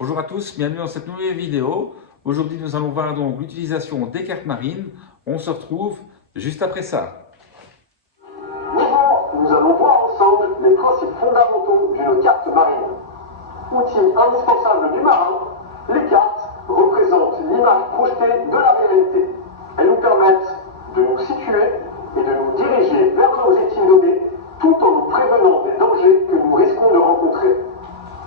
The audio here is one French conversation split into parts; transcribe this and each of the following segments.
Bonjour à tous, bienvenue dans cette nouvelle vidéo. Aujourd'hui, nous allons voir donc l'utilisation des cartes marines. On se retrouve juste après ça. Bonjour, nous allons voir ensemble les principes fondamentaux d'une carte marine. Outil indispensable du marin, les cartes représentent l'image projetée de la réalité. Elles nous permettent de nous situer et de nous diriger vers un objectif donné, tout en nous prévenant des dangers que nous risquons de rencontrer.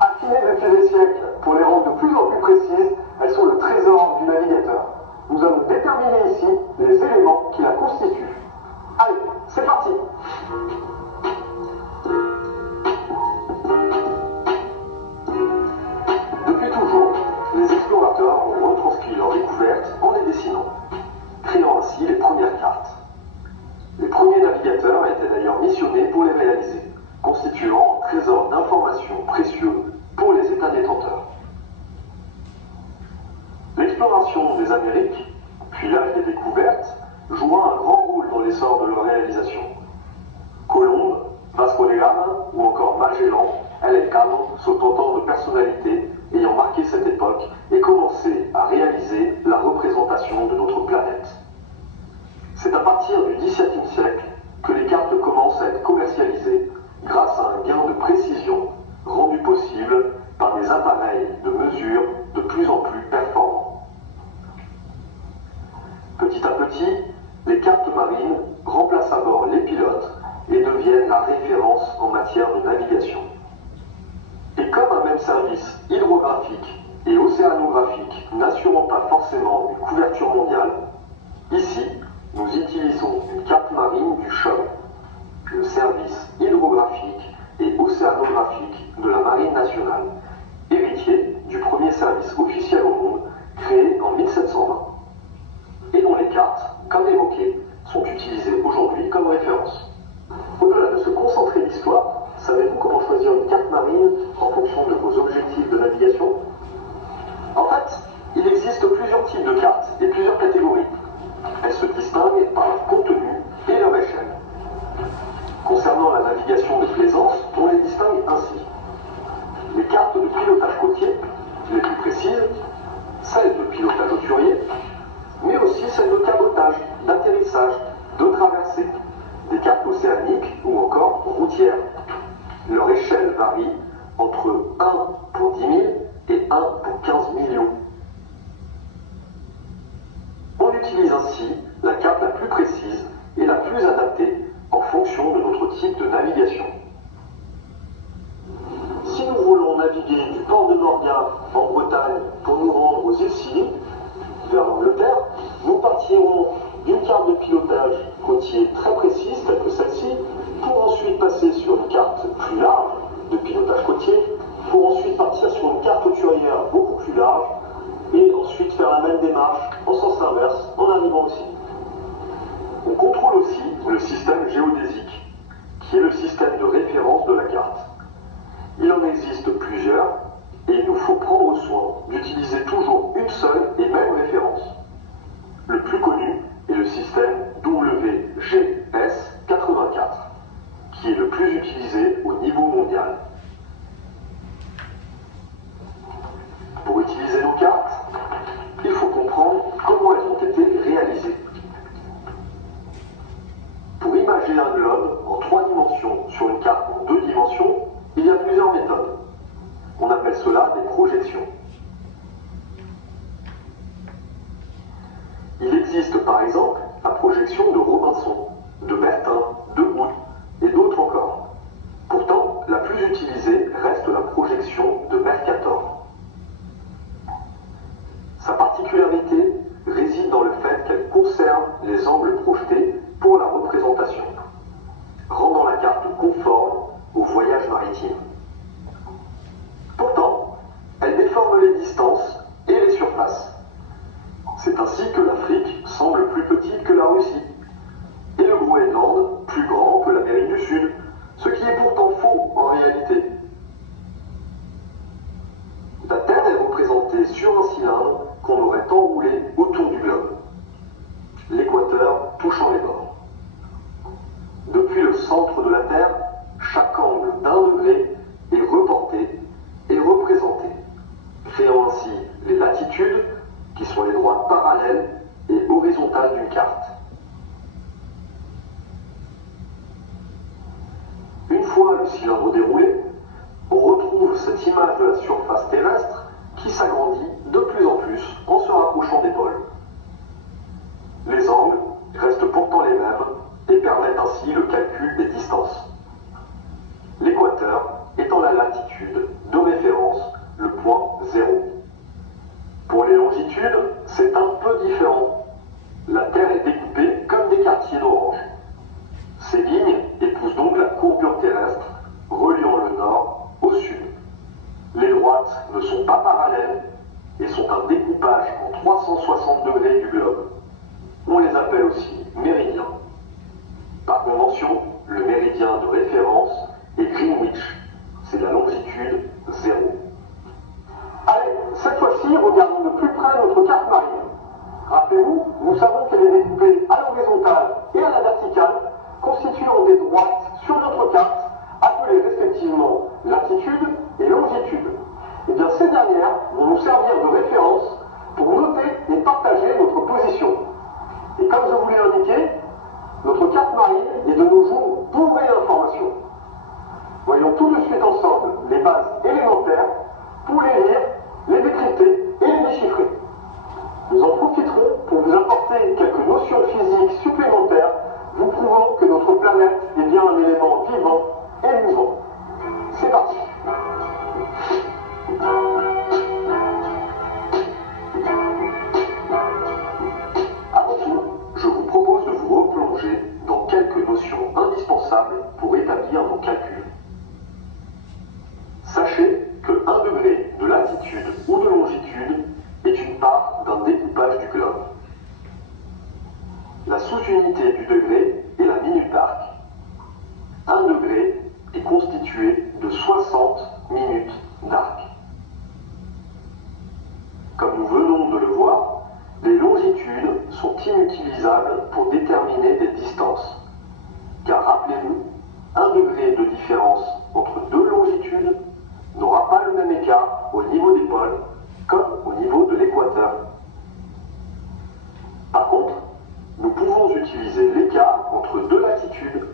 Affinées depuis des siècles pour les rendre de plus en plus précises, elles sont le trésor du navigateur. Nous allons déterminer ici les éléments qui la constituent. Allez, c'est parti! Depuis toujours, les explorateurs ont retranscrit leurs découvertes en les dessinant, créant ainsi les premières cartes. Les premiers navigateurs étaient d'ailleurs missionnés pour les réaliser, constituant un trésor d'informations précieux pour les États détenteurs. L'exploration des Amériques, puis l'âge des découvertes, joua un grand rôle dans l'essor de leur réalisation. Colomb, Vasco de Gama ou encore Magellan, Elcano sont autant de personnalités ayant marqué cette époque et commencé à réaliser la représentation de notre planète. C'est à partir du XVIIe siècle que les cartes commencent à être commercialisées grâce à un gain de précision rendu possible par des appareils de mesure de plus en plus performants. Petit à petit, les cartes marines remplacent à bord les pilotes et deviennent la référence en matière de navigation. Et comme un même service hydrographique et océanographique n'assurant pas forcément une couverture mondiale, ici, nous utilisons une carte marine du CHOM, le service hydrographique et océanographique de la Marine nationale, héritier du premier service officiel au monde créé en 1720, et dont les cartes, comme évoqué, sont utilisées aujourd'hui comme référence. Au-delà de se concentrer l'histoire, savez-vous comment choisir une carte marine en fonction de vos objectifs de navigation? En fait, il existe plusieurs types de cartes et plusieurs catégories. Elles se distinguent par leur contenu et leur échelle. Concernant la navigation de plaisance, on les distingue ainsi. Les cartes de pilotage côtier, les plus précises, celles de pilotage hauturier, mais aussi celles de cabotage, d'atterrissage, de traversée, des cartes océaniques ou encore routières. Leur échelle varie entre 1 pour 10 000 et 1 pour 15 millions. On utilise ainsi la carte la plus précise et la plus adaptée en fonction de notre type de navigation. Si nous voulons naviguer du port de Morgat en Bretagne pour nous rendre aux îles Scilly, vers l'Angleterre, nous partirons d'une carte de pilotage côtier très précise, telle que celle-ci, pour ensuite passer sur une carte plus large de pilotage côtier, pour ensuite partir sur une carte hauturière beaucoup plus large, et ensuite faire la même démarche en sens inverse en arrivant aussi. On contrôle aussi le système géodésique, qui est le système de référence de la carte. Il en existe plusieurs, et il nous faut prendre soin d'utiliser toujours une seule et même référence. Le plus connu est le système WGS84, qui est le plus utilisé au niveau mondial. Pour utiliser nos cartes, il faut comprendre comment elles ont été réalisées. Pour imager un globe en 3 dimensions sur une carte en 2 dimensions, il y a plusieurs méthodes. On appelle cela des projections. Il existe par exemple la projection de Robinson, de Bertin, de Wood et d'autres encore. Pourtant, la plus utilisée reste la projection de Mercator. Sa particularité réside dans le fait qu'elle conserve les angles projetés pour la représentation, rendant la carte conforme au voyage maritime. Pourtant, elle déforme les distances et les surfaces. C'est ainsi que l'Afrique semble plus petite que la Russie, et le Groenland plus grand que l'Amérique du Sud, ce qui est pourtant faux en réalité. La Terre est représentée sur un cylindre qu'on aurait enroulé autour du globe, l'équateur touchant les bords. Depuis le centre de la Terre, chaque angle d'1 degré est reporté et représenté, créant parallèle et horizontale d'une carte. Une fois le cylindre déroulé, on retrouve cette image de la surface terrestre qui s'agrandit de plus en plus en se rapprochant des pôles. Les angles restent pourtant les mêmes et permettent ainsi le calcul des distances. L'équateur étant la latitude de référence, le point 0. Pour les longitudes, c'est un peu différent. La Terre est découpée comme des quartiers d'orange. Ces lignes épousent donc la courbure terrestre, reliant le nord au sud. Les droites ne sont pas parallèles et sont un découpage en 360 degrés du globe. On les appelle aussi méridiens. Par convention, le méridien de référence est Greenwich. C'est la longitude 0. Allez, cette fois-ci, regardons de plus près notre carte marine. Rappelez-vous, nous savons qu'elle est découpée à l'horizontale et à la verticale, constituant des droites sur notre carte, appelées respectivement latitude et longitude. Et bien, ces dernières vont nous servir de référence pour noter et partager notre position. Et comme je vous l'ai indiqué, notre carte marine est de nos jours bourrée d'informations. Voyons tout de suite ensemble les bases élémentaires pour les lire, les décrypter et les déchiffrer. Nous en profiterons pour vous apporter quelques notions physiques supplémentaires vous prouvant que notre planète est bien un élément vivant et mouvant. C'est parti. Avant tout, je vous propose de vous replonger dans quelques notions indispensables pour établir nos calculs. Sachez que 1 degré de latitude ou de longitude est une part d'un découpage du globe. La sous-unité du degré est la minute d'arc. 1 degré est constitué de 60 minutes d'arc. Comme nous venons de le voir, les longitudes sont inutilisables pour déterminer des distances. Car rappelez-vous, 1 degré de différence entre deux longitudes n'aura pas le même écart au niveau des pôles comme au niveau de l'équateur. Par contre, nous pouvons utiliser l'écart entre deux latitudes,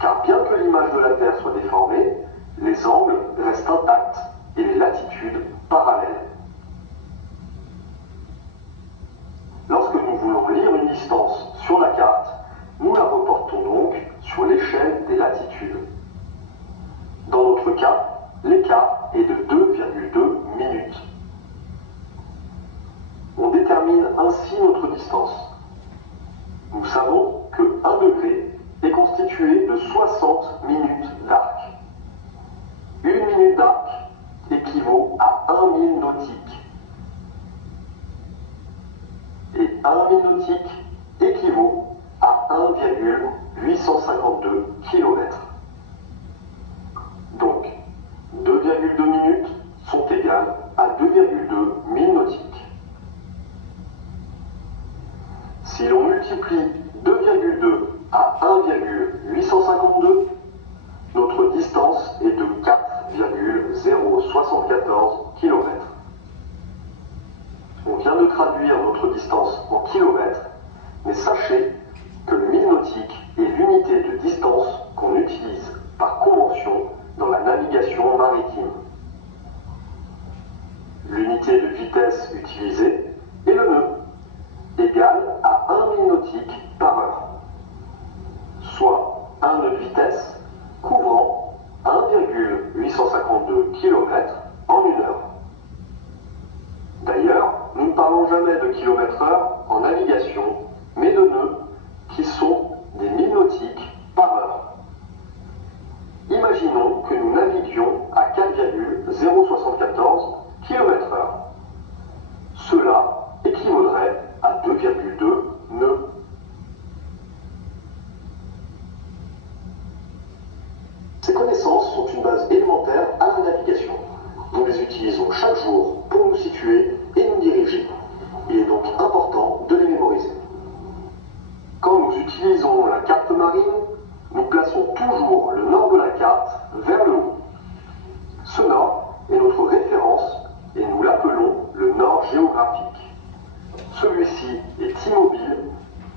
car bien que l'image de la Terre soit déformée, les angles restent intacts et les latitudes parallèles. Lorsque nous voulons lire une distance sur la carte, nous la reportons donc sur l'échelle des latitudes. Dans notre cas, l'écart est de 2,2 minutes. On détermine ainsi notre distance. Nous savons que 1 degré est constitué de 60 minutes d'arc. Une minute d'arc équivaut à 1 mille nautique. Et 1 mille nautique équivaut à 1,852 km. Donc, 2,2 minutes sont égales à 2,2 milles nautiques. Si l'on multiplie 2,2 à 1,852, notre distance est de 4,074 km. On vient de traduire notre distance en kilomètres, mais sachez que le mille nautique est l'unité de distance qu'on utilise par convention dans la navigation maritime. L'unité de vitesse utilisée est le nœud, égal à 1 mille nautique par heure, soit un nœud de vitesse couvrant 1,852 km en une heure. D'ailleurs, nous ne parlons jamais de km/h en navigation, mais de nœuds qui sont des milles nautiques par heure. Imaginons que nous naviguions à 4,074 km/h. Cela équivaudrait à 2,2 nœuds. Ces connaissances sont une base élémentaire à la navigation. Nous les utilisons chaque jour pour nous situer et nous diriger. Il est donc important de les mémoriser. Quand nous utilisons la carte marine, nous plaçons toujours le nord de la carte vers le haut. Ce nord est notre référence et nous l'appelons le nord géographique. Celui-ci est immobile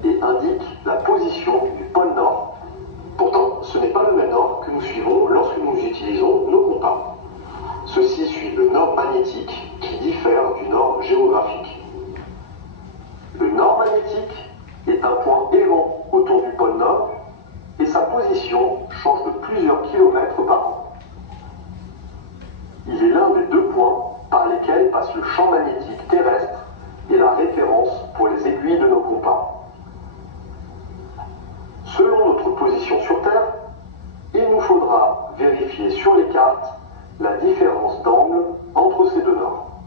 et indique la position du pôle Nord. Pourtant, ce n'est pas le même nord que nous suivons lorsque nous utilisons nos compas. Ceux-ci suivent le nord magnétique qui diffère du nord géographique. Le nord magnétique est un point errant autour du pôle Nord et sa position change de plusieurs kilomètres par an. Il est l'un des deux points par lesquels passe le champ magnétique terrestre et la référence pour les aiguilles de nos compas. Selon notre position sur Terre, il nous faudra vérifier sur les cartes la différence d'angle entre ces deux nords.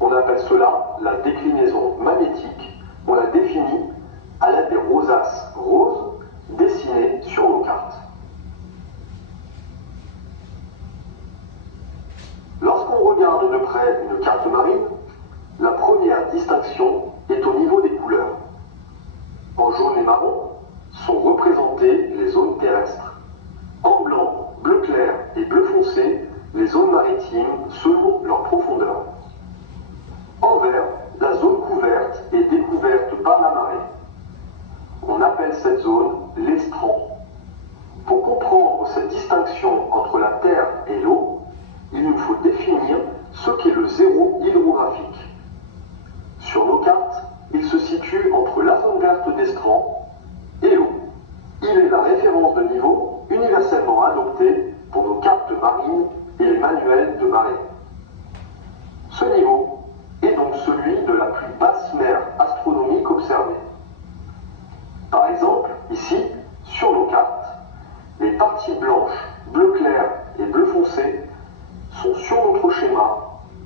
On appelle cela la déclinaison magnétique. On la définit à l'aide des rosaces roses dessinées sur nos cartes. Lorsqu'on regarde de près une carte marine, la première distinction est au niveau des couleurs. En jaune et marron sont représentées les zones terrestres. En blanc, bleu clair et bleu foncé, les zones maritimes selon leur profondeur. En vert, la zone couverte est découverte par la marée. On appelle cette zone l'estran. Pour comprendre cette distinction entre la terre et l'eau, il nous faut définir ce qu'est le zéro hydrographique. Sur nos cartes, il se situe entre la zone verte d'estran et l'eau. Il est la référence de niveau universellement adoptée pour nos cartes marines et les manuels de marée. Ce niveau est donc celui de la plus basse mer astronomique observée. Par exemple, ici, sur nos cartes, les parties blanches, bleu clair et bleu foncé sont sur notre schéma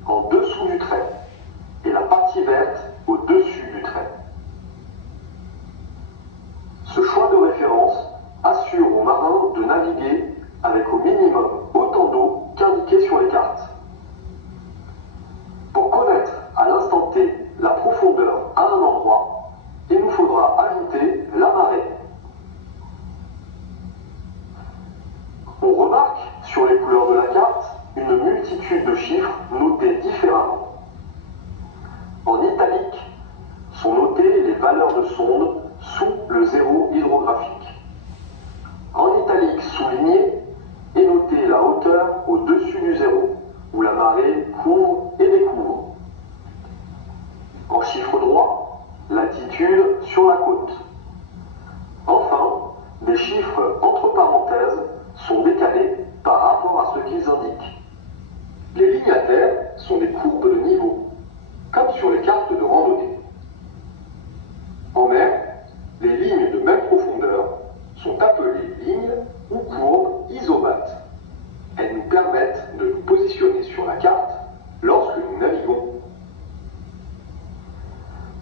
en dessous du trait et la partie verte au-dessus du trait. Ce choix de référence assure aux marins de naviguer avec au minimum autant d'eau qu'indiqué sur les cartes. Pour connaître à l'instant T la profondeur à un endroit, il nous faudra ajouter la marée. On remarque sur les couleurs de la carte une multitude de chiffres notés différemment. En italique sont notées les valeurs de sonde sous le zéro hydrographique. En italique souligné est notée la hauteur au-dessus du zéro, où la marée couvre et découvre. En chiffre droit, latitude sur la côte. Enfin, des chiffres entre parenthèses sont décalés par rapport à ce qu'ils indiquent. Les lignes à terre sont des courbes de niveau, comme sur les cartes de randonnée. En mer, les lignes de même profondeur sont appelées lignes ou courbes isobates. Elles nous permettent de nous positionner sur la carte lorsque nous naviguons.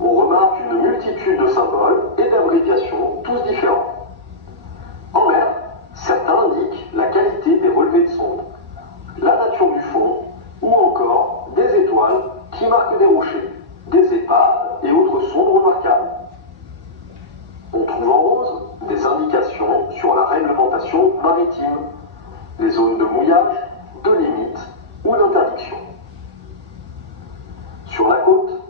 On remarque une multitude de symboles et d'abréviations, tous différents. En mer, certains indiquent la qualité des relevés de sonde, la nature du fond ou encore des étoiles qui marquent des rochers, des épaves et autres sondes remarquables. On trouve en rose des indications sur la réglementation maritime, les zones de mouillage, de limite ou d'interdiction. Sur la côte,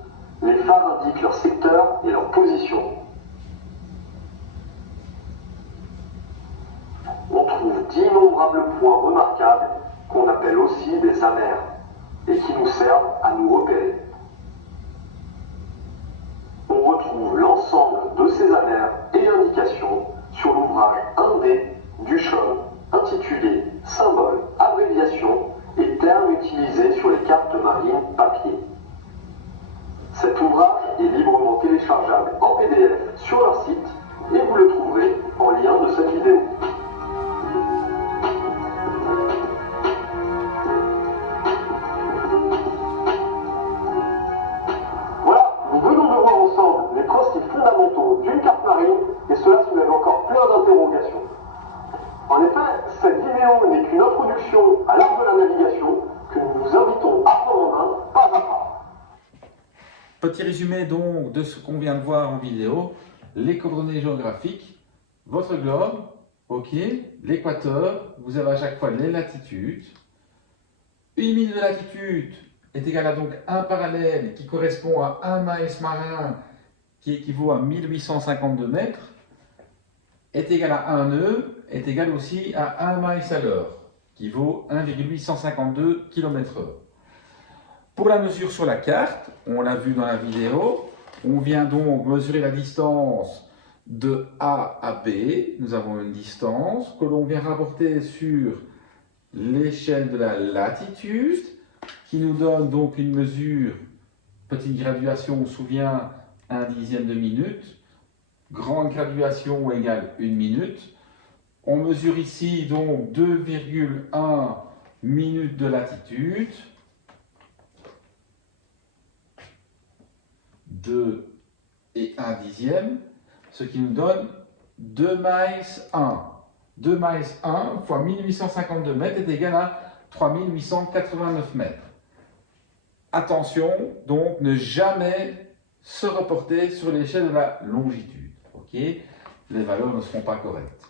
les phares indiquent leur secteur et leur position. On trouve d'innombrables points remarquables qu'on appelle aussi des amers et qui nous servent à nous repérer. On retrouve l'ensemble de ces amers et indications sur l'ouvrage 1D du CHOM intitulé Symboles, abréviations et termes utilisés sur les cartes marines papier. Cet ouvrage est librement téléchargeable en PDF sur leur site et vous le trouverez en lien de cette vidéo. Voilà, nous venons de voir ensemble les principes fondamentaux d'une carte marine et cela soulève encore plein d'interrogations. En effet, cette vidéo n'est qu'une introduction à l'art de la navigation que nous vous invitons à prendre en main pas à pas. Petit résumé donc de ce qu'on vient de voir en vidéo, les coordonnées géographiques, votre globe, ok, l'équateur, vous avez à chaque fois les latitudes, une ligne de latitude est égal à donc un parallèle qui correspond à un miles marin qui équivaut à 1852 mètres, est égal à un nœud, est égal aussi à 1 miles à l'heure, qui vaut 1,852 km/h. Pour la mesure sur la carte, on l'a vu dans la vidéo, on vient donc mesurer la distance de A à B. Nous avons une distance que l'on vient rapporter sur l'échelle de la latitude, qui nous donne donc une mesure, petite graduation, on se souvient, 1/10 de minute, grande graduation égale 1 minute. On mesure ici donc 2,1 minutes de latitude, 2 et 1/10, ce qui nous donne 2 miles 1. 2 miles 1 fois 1852 mètres est égal à 3889 mètres. Attention, donc, ne jamais se reporter sur l'échelle de la longitude. Ok, les valeurs ne seront pas correctes.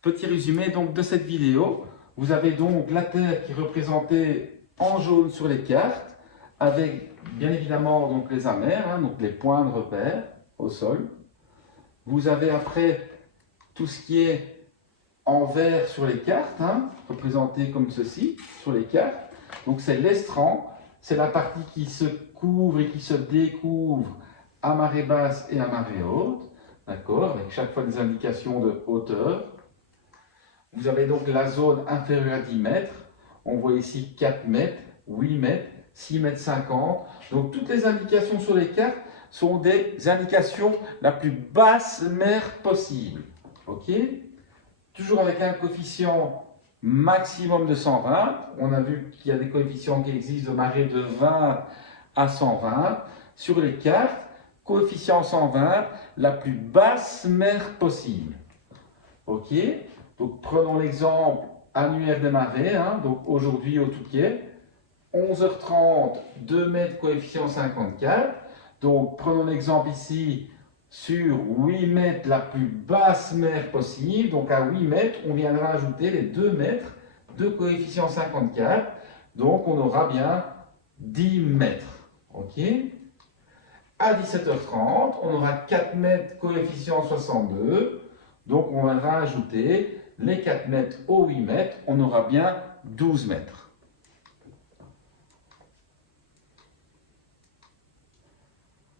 Petit résumé donc de cette vidéo. Vous avez donc la Terre qui est représentée en jaune sur les cartes, avec bien évidemment donc les amers, donc les points de repère au sol. Vous avez après tout ce qui est en vert sur les cartes, représenté comme ceci sur les cartes. Donc c'est l'estran, c'est la partie qui se couvre et qui se découvre à marée basse et à marée haute, d'accord, avec chaque fois des indications de hauteur. Vous avez donc la zone inférieure à 10 mètres, on voit ici 4 mètres, 8 mètres, 6 mètres 50. Donc toutes les indications sur les cartes sont des indications la plus basse mer possible. Ok, toujours avec un coefficient maximum de 120. On a vu qu'il y a des coefficients qui existent de marée de 20 à 120. Sur les cartes, coefficient 120, la plus basse mer possible. Ok, donc prenons l'exemple annuaire des marées. Donc aujourd'hui au Touquet, 11h30, 2 mètres coefficient 54. Donc prenons l'exemple ici sur 8 mètres la plus basse mer possible. Donc à 8 mètres, on viendra ajouter les 2 mètres de coefficient 54. Donc on aura bien 10 mètres. Ok. À 17h30, on aura 4 mètres coefficient 62. Donc on viendra ajouter les 4 mètres aux 8 mètres. On aura bien 12 mètres.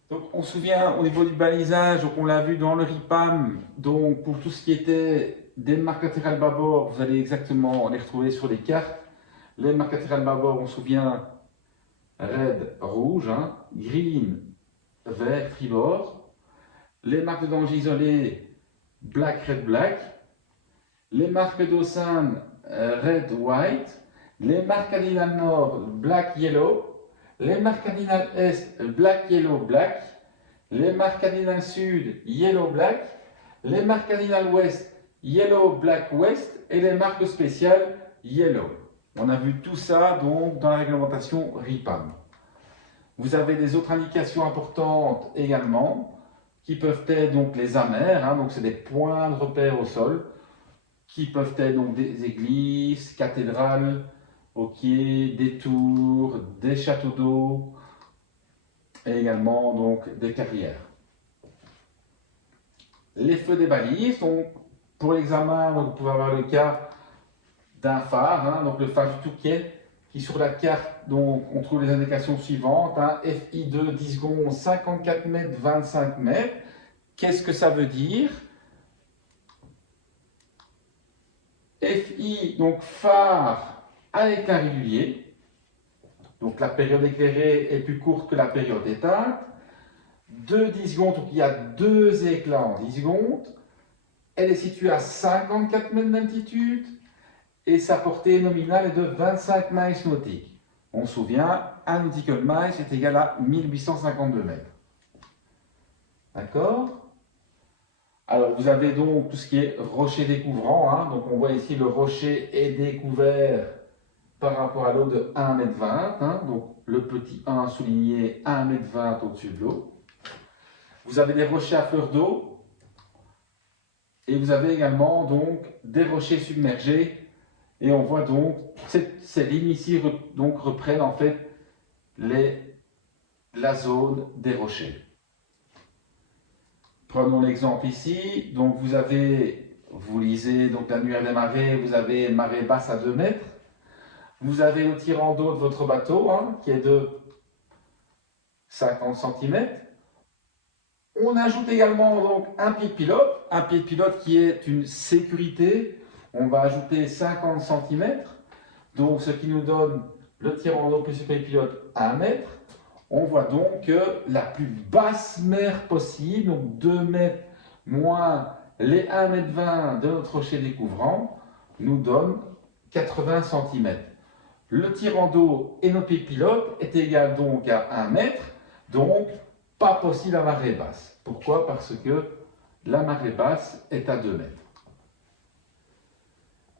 Donc, on se souvient au niveau du balisage, donc on l'a vu dans le RIPAM, donc pour tout ce qui était des marques latérales bâbord, vous allez exactement les retrouver sur les cartes. Les marques latérales bâbord, on se souvient red, rouge, green, vert, tribord. Les marques de danger isolé, black, red, black. Les marques d'Océan, red, white. Les marques cardinales nord, black, yellow. Les marques cardinales est, black, yellow, black. Les marques cardinales sud, yellow, black. Les marques cardinales ouest, yellow, black, west. Et les marques spéciales, yellow. On a vu tout ça donc dans la réglementation RIPAM. Vous avez des autres indications importantes également, qui peuvent être donc les amers, donc c'est des points de repère au sol, qui peuvent être donc des églises, cathédrales, ok, des tours, des châteaux d'eau, et également donc des carrières. Les feux des balises, donc pour l'examen, vous pouvez avoir le cas d'un phare, donc le phare du Touquet, qui sur la carte, donc on trouve les indications suivantes, FI2 10 secondes, 54 mètres, 25 mètres. Qu'est-ce que ça veut dire? FI, donc phare à éclat régulier, donc la période éclairée est plus courte que la période éteinte. 2 10 secondes, donc il y a 2 éclats en 10 secondes. Elle est située à 54 mètres d'altitude et sa portée nominale est de 25 miles nautiques. On se souvient, un nautical mile est égal à 1852 mètres. D'accord? Alors, vous avez donc tout ce qui est rocher découvrant. Donc, on voit ici le rocher est découvert par rapport à l'eau de 1,20 m. Donc, le petit 1 souligné 1,20 m au-dessus de l'eau. Vous avez des rochers à fleur d'eau. Et vous avez également donc des rochers submergés Et on voit donc, ces lignes ici donc reprennent en fait la zone des rochers. Prenons l'exemple ici. Donc vous lisez donc l'annuaire des marées, vous avez marée basse à 2 mètres. Vous avez le tirant d'eau de votre bateau qui est de 50 cm. On ajoute également donc un pied de pilote qui est une sécurité. On va ajouter 50 cm, donc ce qui nous donne le tirant d'eau plus le pied de pilote à 1 mètre. On voit donc que la plus basse mer possible, donc 2 mètres moins les 1,20 m de notre rocher découvrant, nous donne 80 cm. Le tirant d'eau et nos pieds de pilote est égal donc à 1 mètre, donc pas possible à marée basse. Pourquoi? Parce que la marée basse est à 2 mètres.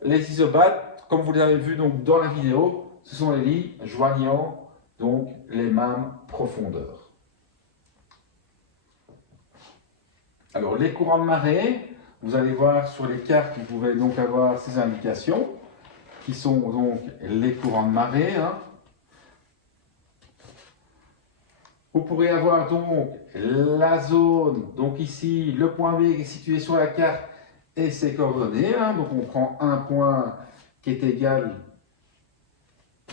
Les isobates, comme vous l'avez vu donc dans la vidéo, ce sont les lits joignant donc les mêmes profondeurs. Alors les courants de marée, vous allez voir sur les cartes, vous pouvez donc avoir ces indications qui sont donc les courants de marée. Vous pourrez avoir donc la zone, donc ici le point B qui est situé sur la carte et ses coordonnées. Donc on prend un point qui est égal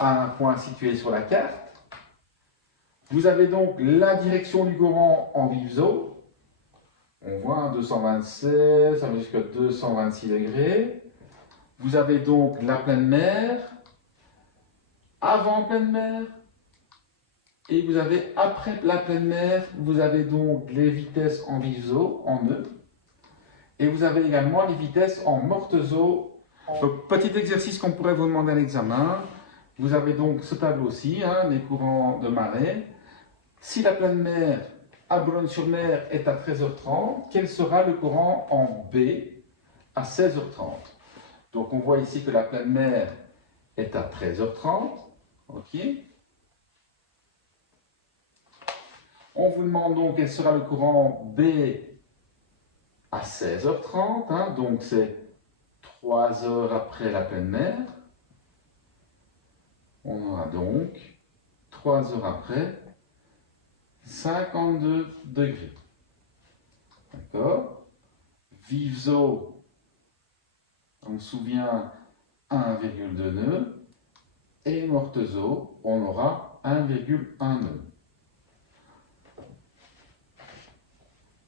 à un point situé sur la carte. Vous avez donc la direction du courant en vives eaux. On voit 227, ça va jusqu'à 226 degrés. Vous avez donc la pleine mer, avant pleine mer, et vous avez après la pleine mer, vous avez donc les vitesses en vives eaux, en E, et vous avez également les vitesses en mortes eaux. Donc, petit exercice qu'on pourrait vous demander à l'examen. Vous avez donc ce tableau-ci, les courants de marée. Si la pleine mer à Boulogne-sur-Mer est à 13h30, quel sera le courant en B à 16h30? Donc on voit ici que la pleine mer est à 13h30. Ok. On vous demande donc quel sera le courant B à 16h30. Donc c'est 3 heures après la pleine mer. On aura donc 3 heures après 52 degrés. D'accord? Vives eaux, on se souvient 1,2 nœuds. Et mortes eaux, on aura 1,1 nœud.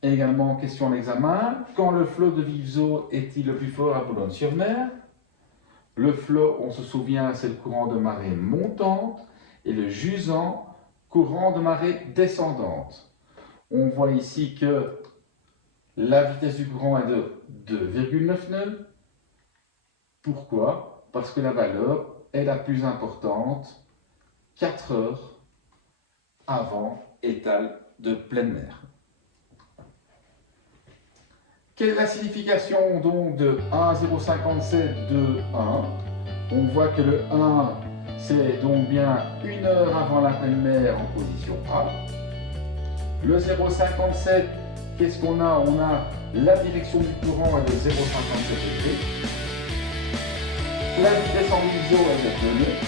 Également, question à l'examen. Quand le flot de vives eaux est-il le plus fort à Boulogne-sur-Mer? Le flot, on se souvient, c'est le courant de marée montante. Et le jusant, courant de marée descendante. On voit ici que la vitesse du courant est de 2,9 nœuds. Pourquoi? Parce que la valeur est la plus importante 4 heures avant étale de pleine mer. Quelle est la signification donc de 1,057 de 1? On voit que le 1, c'est donc bien 1 heure avant la pleine mer en position A. Le 0,57, qu'est-ce qu'on a? On a la direction du courant est de 0,57 degrés. La vitesse en vives eaux est de 2 nœuds.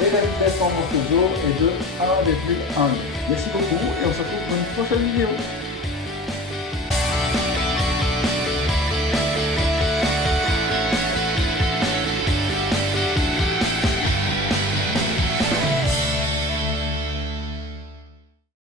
Et la vitesse en mortes eaux est de 1,1 nœud. Merci beaucoup et on se retrouve pour une prochaine vidéo.